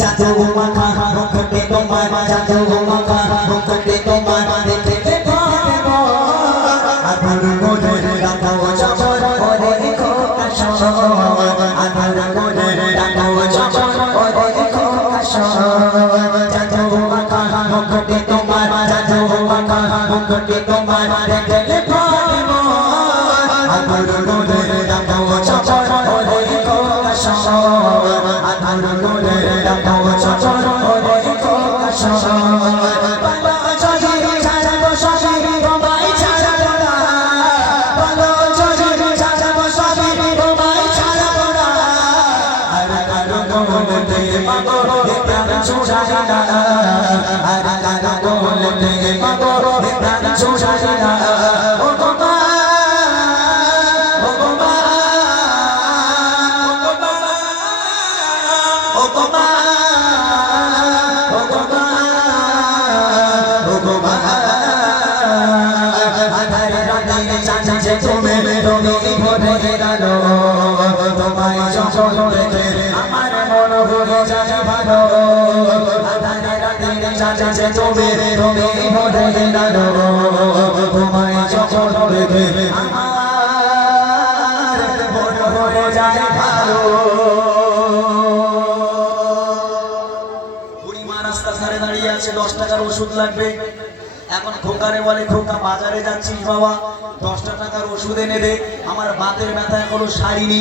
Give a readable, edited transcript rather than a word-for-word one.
জাদু মাখা মুখটে তোমার জাদু মাখা মুখটে তোমার দেখতে পাবো আদর করে রাখো চচর ওরে খোকা শো আদর করে রাখো চচর ওরে খোকা শো জাদু মাখা মুখটে তোমার জাদু মাখা মুখটে তোমার দেখতে পাবো আদর করে রাখো চচর ওরে খোকা শো আদর করে রাখো চচর ওরে খোকা শো বাবা চচর ছাড়বো সবই তোমায় ছাড়বো না বাবা চচর ছাড়বো সবই তোমায় ছাড়বো না আর কারো বলতে পাবো প্রাণ ছুড়াই না আর কারো বলতে পাবো প্রাণ ছুড়াই না ও বাবা ও বাবা ও বাবা ও বাবা ও বাবা আধারে রাতে চাঁদে তুমি ভরে গেলো তোমায় যখন দেখে আমার মন ভরে যায় ভালো আধারে রাতে চাঁদে তুমি ভরে গেলো তোমায় যখন দেখে আমার মন ভরে যায় ভালো। রাস্তার ধারে দাঁড়িয়ে আছে 10 টাকার ওষুধ লাগবে এখন খোকারে বলে খোকা বাজারে যাচ্ছিস বাবা 10 টাকার ওষুধ এনে দে আমার বাতের ব্যথা এখনো সারিনি।